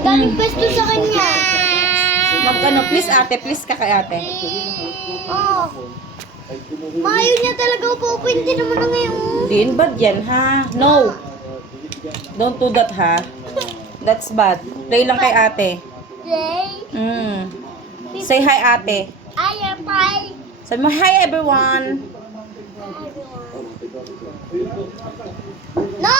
Daming pesto sa kanya. Magkano, please ate, please ka kay ate. Oh. Mayo niya talaga upo-upo. Hindi naman na ngayon. Din, bad yan ha? No. Don't do that ha. That's bad. Play lang kay ate. Jay. Say hi ate. Ay, bye. Sabi mo, hi everyone. No!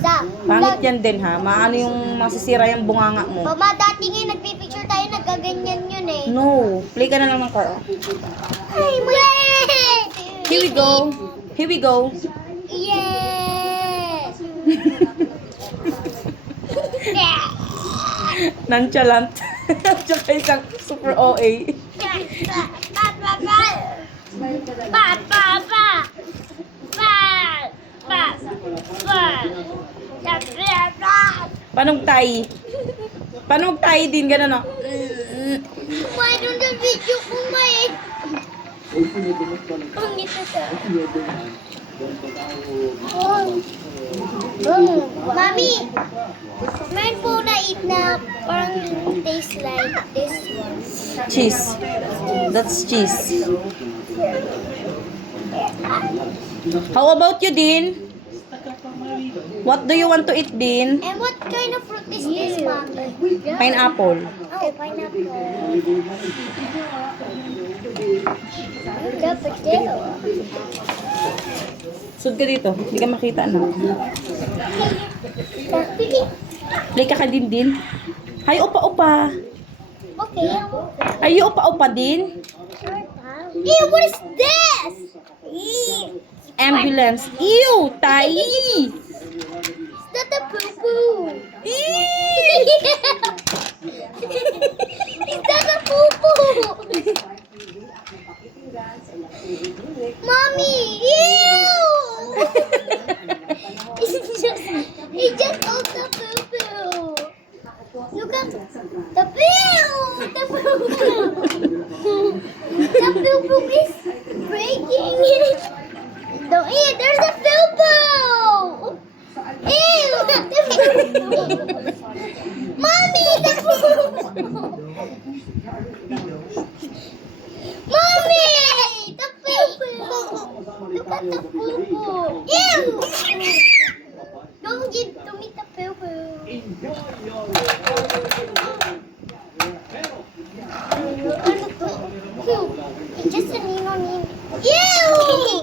Stop. Pangit yan din ha. Maano yung masisira yung bunganga mo. Mama, dati nga nagpipicture tayo, nagkaganyan yun eh. No. Play ka na lang ng car. Ay, Here we go. Here we go. Yes! Nonchalant. Tsaka isang super OA. Panog tayo? Panog tayo din, gano'n o. Why don't the video ko may... Ang ito ka. Mami! Meron po na-eat na parang taste like this one. Cheese. That's cheese. How about you, Din? What do you want to eat, Din? And what kind of fruit is this, Mami? Pineapple. Oh, pineapple. The potato. Sud ka dito. Hindi ka makita na. Play ka Din, Din. Hi, upa-upa. Okay. Are you upa-upa, Din? Ew, what is this? Ew. Ambulance. Ew, Tay. Is that a poo-poo? Is that a poo-poo? Mommy, ew! He just ate the poo-poo. Look at the poo! The poo-poo! The poo-poo is breaking. Don't eat, there's a poo-poo! Ew! The poo-poo! Mommy, the poo-poo! Mommy! The poo-poo! Look at the poo-poo! Ew! Don't give to me the poo-poo. Ano to? It's just a nino-nino. Ew!